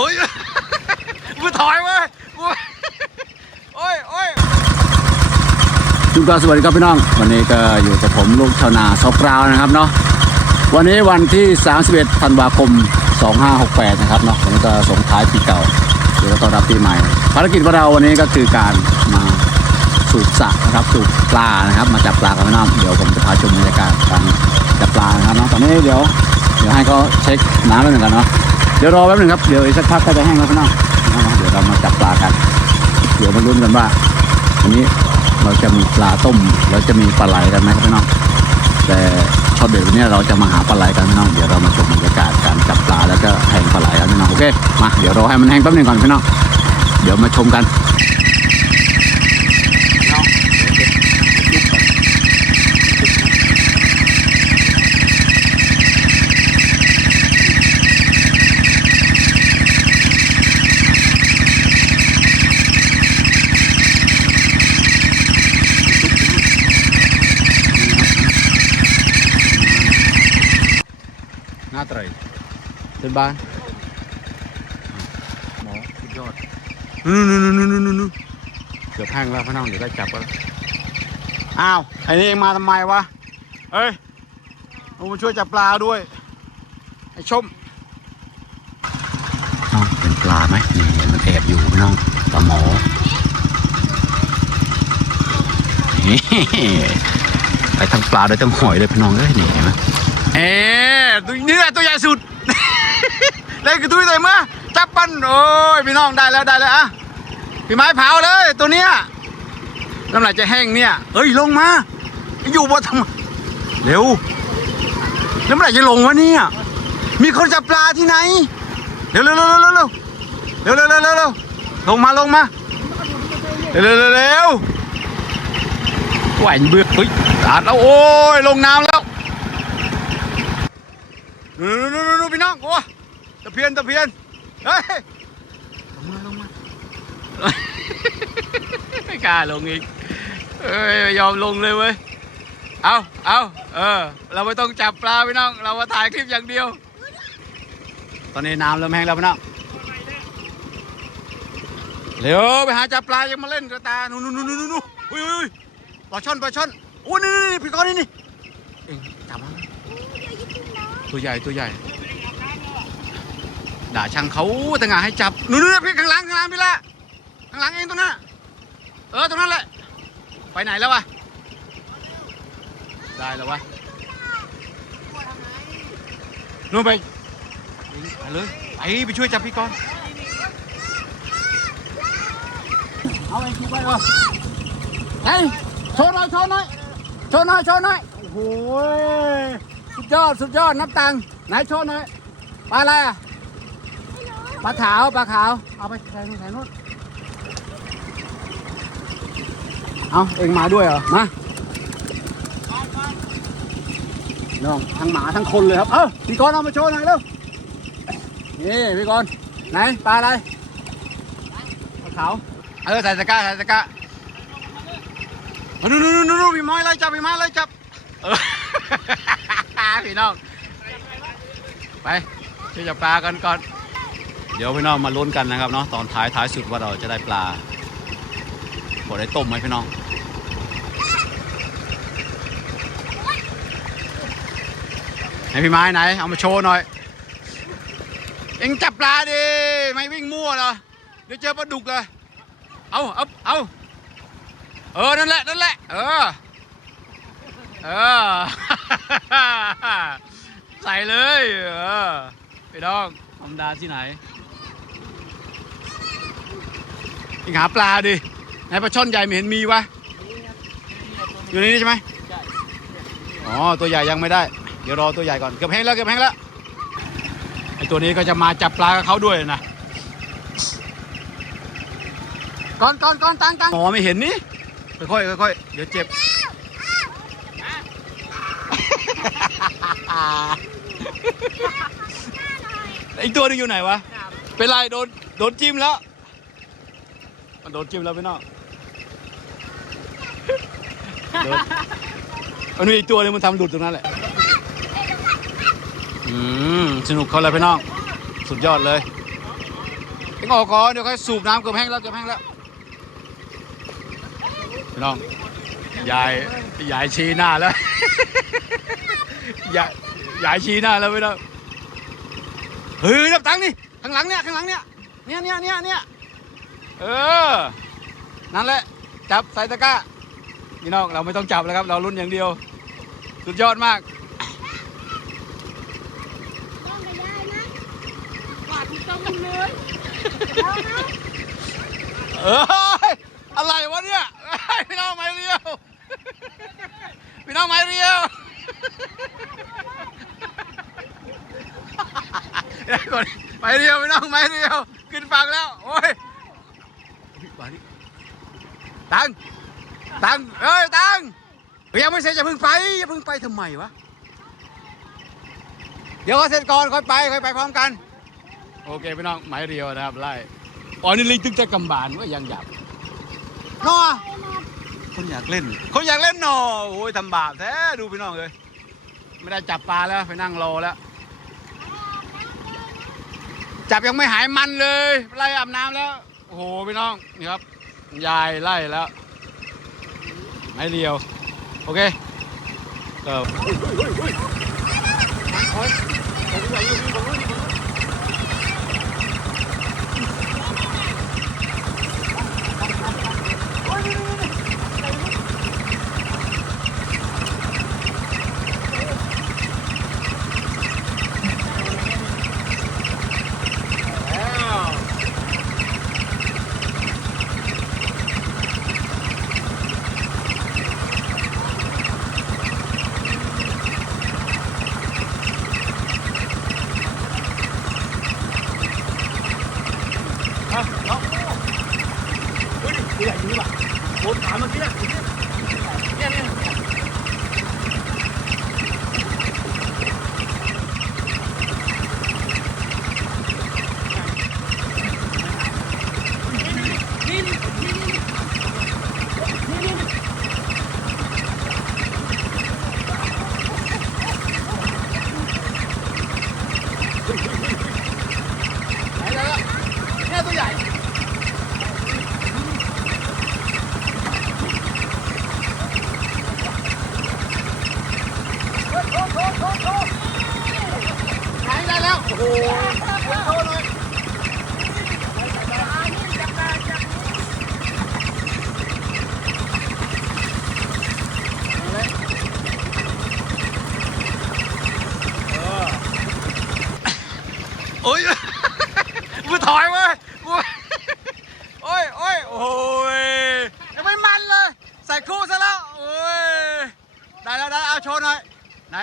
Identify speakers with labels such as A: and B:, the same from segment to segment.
A: โอ้ยกูถอยเว้ยโอ้ยโอ้ย
B: จุกาสวัสดีครับพี่น้อง วันนี้ก็อยู่กับผมลูกชาวนาซอกราวนะครับเนาะวันนี้วันที่ 31 ธันวาคม 2568 นะครับเนาะวันนี้ก็ส่งท้ายปีเก่าเดี๋ยวต้อนรับปีใหม่ ภารกิจของเราวันนี้ก็คือการมาสูบสระนะครับสูบปลานะครับ มาจับปลากันพี่น้องเดี๋ยวผมจะพาชมบรรยากาศการจับปลานะครับเนาะตอนนี้เดี๋ยวเดี๋ยวให้เขาเช็คน้ำหนึ่งกันเนาะ เดี๋ยวรอแป๊บหนึงครับ เดี๋ยวอีกสักพักก็จะแห้งแล้วพี่น้องเดี๋ยวเรามาจับปลากัน เดี๋ยวมาลุ้นกันว่าวันนี้เราจะมีปลาต้มเราจะมีปลาไหลกันไหมครับพี่น้อง แต่ช็อตเด็ดวันนี้เราจะมาหาปลาไหลกันพี่น้อง เดี๋ยวเรามาชมบรรยากาศการจับปลาแล้วก็แทงปลาไหลกันพี่น้อง โอเค มา เดี๋ยวรอให้มันแห้งแป๊บหนึงก่อนพี่น้อง เดี๋ยวมาชมกัน เป็นบ้านหมอสุดยอดนู่นนู่นนู่นนู่นนู่นเกือบแห้งแล้วพี่น้องเดี๋ยวได้จับแล้วอ้าวไอ้นี่เองมาทำไมวะเอ้ยลงมาช่วยจับปลาด้วยไอ้ชมน้องเป็นปลาไหมนี่เห็นมันแอบอยู่พี่น้องปลาหมอนี่ไปทั้งปลาได้ทั้งหอยเลยพี่น้องเอ้ยนี่เห็นไหมเอ๊ะตัวนี้แหละตัวใหญ่สุด ได้กระตุ้ยเลยมั้ยจับปั้นโอ้ยพี่น้องได้แล้วได้แล้วอะพี่ไม้เผาเลยตัวเนี้ยน้ำไหลจะแห้งเนี่ยเอ้ยลงมา อยู่บนทำไมเร็วน้ำไหลจะลงวะเนี่ยมีคนจับปลาที่ไหนเร็วเร็วเร็วเร็วเร็วเร็วเร็วเร็วเร็วเร็วลงมาลงมาเร็วเร็วเร็วไหวนเบือเฮ้ยตัดแล้วโอ้ยลงน้ำแล้วนู่นนู่นนู่นพี่น้องโอ้ะเพียนตะเพียนเฮ้ยลงมาลงมาไม่กล้าลงอีกเอ้ยไม่ยอมลงเลยเว้ยเอาเอาเออ เราไม่ต้องจับปลาพี่น้องเรามาถ่ายคลิปอย่างเดียว ตอนนี้น้ำเริ่มแห้งแล้วพี่น้องเร็วไปหาจับปลายังมาเล่นกระตานู่นนู่นนู่นนู่นนู่นอุ้ยอุ้ยปลาช่อนปลาช่อนโอ้นี่นี่นี่พี่ก้อนนี่นี่เอ็งจับมาตัวใหญ่ตัวใหญ่ ด่าช่างเขาแต่งานให้จับนู่นนู่นพี่ข้างหลังข้างหลังพี่ละข้างหลังเองตรงนั้นเออตรงนั้นแหละไปไหนแล้ววะได้แล้ววะนู่นไปไปเลยไปไปช่วยจับพี่ก้อนเอาไอ้คิดไว้ก่อนเฮ้ยโชว์หน่อยโชว์หน่อยโชว์หน่อยโชว์หน่อยโอ้โหสุดยอดสุดยอดนับตังค์ไหนโชว์หน่อยปลาอะไรอะ ปลาขาวปลาขาว เอาไปใส่นู่นใส่นู่นเอาเองมาด้วยเหรอ มาน้องทั้งหมาทั้งคนเลยครับ เอ้าพี่กรณ์เอามาโชว์หน่อยเร็ว นี่พี่กรณ์ไหนปลาอะไร ปลาขาว เออใส่ตะกร้าใส่ตะกร้านู่นนู่นนู่นนู่นพี่ไม้ไล่จับพี่ไม้ไล่จับ เออพี่น้อง ไปช่วยจับปลากันก่อน ดี๋ยวพี่น้องมาลุ้นกันนะครับเนาะตอนท้ายท้ายสุดว่าเราจะได้ปลาพอได้ต้มไหมพี่น้องไหนพี่ไม้ไหนเอามาโชว์หน่อย เอ็งจับปลาดิไม่วิ่งมั่วเหรอเดี๋ยวเจอปลาดุกเลยเอาเอาเอาเออนั่นแหละนั่นแหละเออเออใส่เลยเออไปน้องธรรมดาที่ไหนไป หาปลาดิไหนปลาช่อนใหญ่ไม่เห็นมีวะอยู่ในนี้ใช่ไหมอ๋อตัวใหญ่ยังไม่ได้ เดี๋ยวรอตัวใหญ่ก่อนเกือบแห้งแล้วเกือบแห้งแล้วไอตัวนี้ก็จะมาจับปลากับเขาด้วยนะก่อนก่อนก่อนตังตังอ๋อไม่เห็นนี่ค่อยๆค่อยๆเดี๋ยวเจ็บอีกตัวหนึงอยู่ไหนวะ เป็นไรโดนโดนจิ้มแล้ว มันโดนจิ้มแล้วพี่น้องโดนมันมีอีกตัวหนึงมันทำหลุดตรงนั้นแหละ อืม สนุกเขาเลยพี่น้อง สุดยอดเลยเอ็งออกก่อนเดี๋ยวค่อยสูบน้ำเกือบแห้งแล้วเกือบแห้งแล้ว พี่น้อง ยาย ยายชี้หน้าแล้ว ยาย ยายชี้หน้าแล้วพี่น้องเฮ้ยนับตังค์นี่ ข้างหลังเนี่ย ข้างหลังเนี่ย เนี่ยเนี่ยเนี่ยเนี่ย เออ นั่นแหละ จับใส่ตะกร้าพี่น้องเราไม่ต้องจับแล้วครับ เราลุ้นอย่างเดียว สุดยอดมาก
C: ต้องไปได้นะกวาดทุกต้นเลยเอานะ
B: เอออะไรวะเนี่ยเอ้ยพี่น้องไม้เรียว พี่น้องไม้เรียวเดี๋ยวก่อนไม้เรียวพี่น้องไม้เรียว ขึ้นฝั่งแล้ว โอ้ยมาดิ ตังตังเอ้ยตังยังไม่เสร็จอย่าเพิ่งไปอย่าเพิ่งไปทำไมวะเดี๋ยวเขาเสร็จก่อนค่อยไปค่อยไปพร้อมกัน โอเคพี่น้องไม้เรียวนะครับไล่อ๋อนี่ลิงตึกจะกำบานว่ายังหยับนอคนอยากเล่น คนอยากเล่นหนอโอ้ยทำบาปแท้ดูพี่น้องเลยไม่ได้จับปลาแล้วไปนั่งรอแล้ว จับยังไม่หายมันเลยไล่อาบน้ำแล้วโอ้โหพี่น้องนี่ครับ ยายไล่แล้ว ไม่เดียว โอเคเออไหนแล้วเนี่ยตัวใหญ่ ไหนได้แล้ว โอ้โหโชว์หน่อยโอ้ย กูถอยเว้ยกูโอ้ยโอ้ยโอ้ยยังไม่มันเลย ใส่คู่ซะแล้ว โอ้ย ได้แล้วได้แล้วเอาโชว์หน่อย ไหน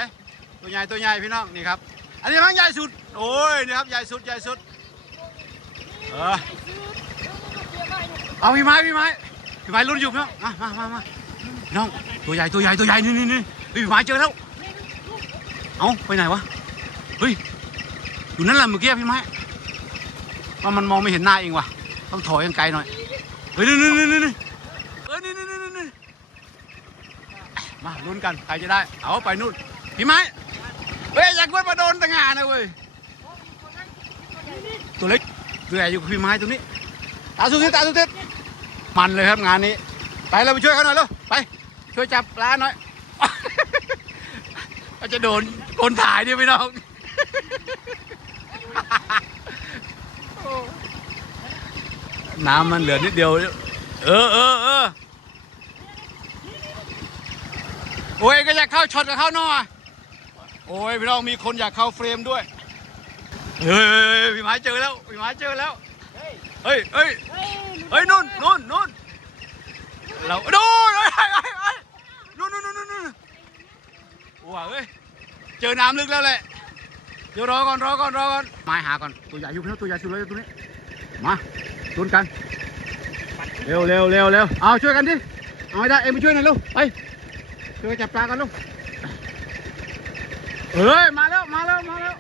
B: ตัวใหญ่พี่น้องนี่ครับ อันนี้มั้งใหญ่สุด โอ้ยนี่ครับใหญ่สุดใหญ่สุด เออ เอาพี่ไม้พี่ไม้พี่ไม้ลุ้นอยู่พี่น้องมามามามาพี่น้องตัวใหญ่ตัวใหญ่ตัวใหญ่นี่นี่นี่พี่ไม้เจอแล้ว เอาไปไหนวะ เฮ้ย อยู่นั่นแหละเมื่อกี้พี่ไม้ว่ามันมองไม่เห็นหน้าเองว่ะ ต้องถอยกันไกลหน่อย เฮ้ยนี่นี่นี่นี่เออนี่นี่นี่นี่มาลุ้นกันใครจะได้ เอาไปนู่นพี่ไม้ เฮ้ยอยากวนมาโดนต่างหากนะเว้ยตัวเล็กตัวใหญ่อยู่กับพี่ไม้ตรงนี้ตาสุดทิศตาสุดทิศมันเลยครับงานนี้ ไปเราไปช่วยเขาหน่อยเร็วไป ช่วยจับปลาหน่อยก็จะโดนคนถ่ายดิพี่น้องน้ำมันเหลือนิดเดียว เออเออเออโอ้ยก็อยากเข้าช็อตกับเข้าหน่อย โอ้ยพี่น้องมีคนอยากเข้าเฟรมด้วย เฮ้ยพี่ไม้เจอแล้วพี่ไม้เจอแล้ว เฮ้ยเฮ้ย
C: เฮ้ย
B: เฮ้ยนู่นนู่นนู่นเราดูเฮ้ยเฮ้ยเฮ้ยนู่นนู่นนู่นนู่นว้าเฮ้ยเจอน้ำลึกแล้วแหละ เดี๋ยวรอก่อนรอก่อนรอก่อนม้หาก่อนตัวใหญ่อยู่พี่น้องตัวใหญ่สุดเลยตัวนี้ มาตุนกัน เร็วเร็วเร็วเร็วเอาช่วยกันดิ เอาให้ได้เอ็มไปช่วยหน่อยลูกไปช่วยจับปลากันลูก เฮ้ย มาแล้ว มาแล้ว มาแล้ว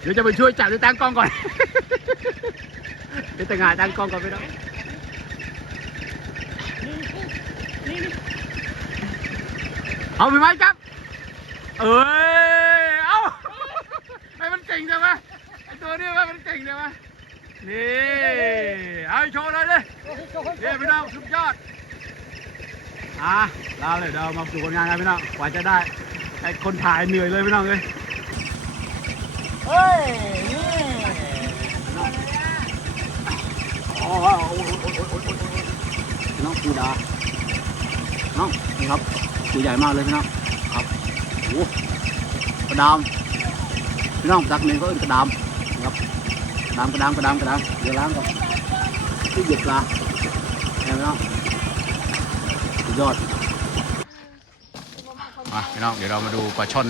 B: เดี๋ยวจะไปช่วยจับด้วยตั้งกล้องก่อน เดี๋ยวแต่งงานตั้งกล้องก่อนไปน้องเอาไปไหมจับ เอ้ย เอาให้มันเก่งจังวะไอตัวนี้ว่ามันเก่งจังวะนี่ เอาโชว์เลยเลยนี่พี่น้องสุดยอด อะลาเลยเดี๋ยวมาดูผลงานกันพี่น้องกว่าจะได้ ไอ้คนถ่ายเหนื่อยเลยพี่น้องเลยเฮ้ยนี่โอ้โหโอ้โหโอ้โหโอ้โหโอ้โหพี่น้องปูดาน้องนี่ครับตัวใหญ่มากเลยพี่น้องครับโอ้กระดามพี่น้องตักนี้ก็เอิ้นกระดามครับกระดามกระดามกระดามกระดามเดี๋ยวล้างก่อนที่หยียบปลาเห็นไหมน้องสุดยอด มาพี่น้องเดี๋ยวเรามาดูปลาช่อน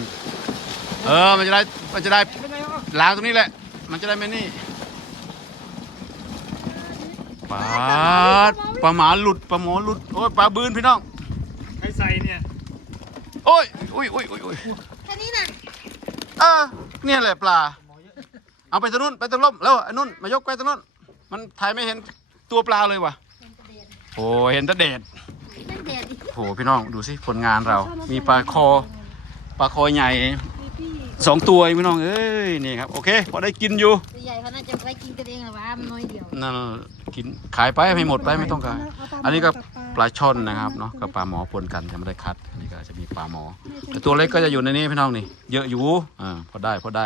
B: เออมันจะได้มันจะได้ล้างตรงนี้แหละ มันจะได้ไม่นี่ปลาปลาหมาหลุดปลาหมอหลุดโอ้ยปลาบืนพี่น้อง
D: ใครใส่เนี่ย
B: โอ้ยอุ้ยอุ้ยอุ้ยอุ้ย
C: แค่นี้น่ะ
B: เออเนี่ยแหละปลา เอาไปตรงนู้นไปตรงร่มแล้วไอ้นุ่นมายกไปตรงนู้นมันถ่ายไม่เห็นตัวปลาเลยว่ะโอ้เห็นแตะเด็ด
C: นั่นเด็ดอีก
B: โอ้พี่น้องดูสิผลงานเรา มีปลาคอปลาคอใหญ่
C: พี่
B: สองตัวเองพี่น้องเอ้ยนี่ครับโอเคพอได้กินอยู่
C: ตัวใหญ่เขาน่าจะไว้กินกันเองหรอวะมันน้อยเดียว
B: นั่นกินขายไปไม่หมดไปไม่ต้องขายอันนี้ก็ปลาช่อนนะครับเนาะกับปลาหมอปนกันยังไม่ได้คัดอันนี้ก็จะมีปลาหมอแต่ตัวเล็กก็จะอยู่ในนี้พี่น้องนี่เยอะอยู่อ่าพอได้พอได้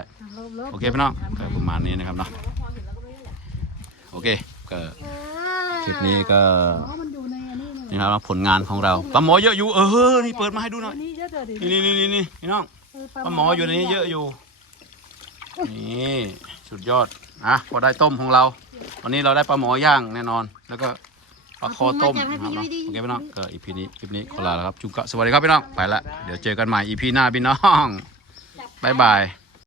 B: โอเคพี่น้องก็ประมาณนี้นะครับเนาะโอเคก็คลิปนี้ก็
C: มั นอยู่ในอันนี้นี่
B: นี่ครับผลงานของเราปลาหมอเยอะอยู่เออนี่เปิดมาให้ดูหน่อย
C: นี่เยอะเลยดิ
B: นี่นี่นี่นี่พี่น้องปลาหมออยู่ในนี้เยอะอยู่นี่สุดยอดอะพอได้ต้มของเรา วันนี้เราได้ปลาหมอย่างแน่นอน แล้วก็ปลาคอต้มนะครับเนาะโอเคพี่น้องก็อีพีนี้คลิปนี้ขอลาแล้วครับจุกกะสวัสดีครับพี่น้องไปละเดี๋ยวเจอกันใหม่อีพีหน้าพี่น้องบ๊ายบาย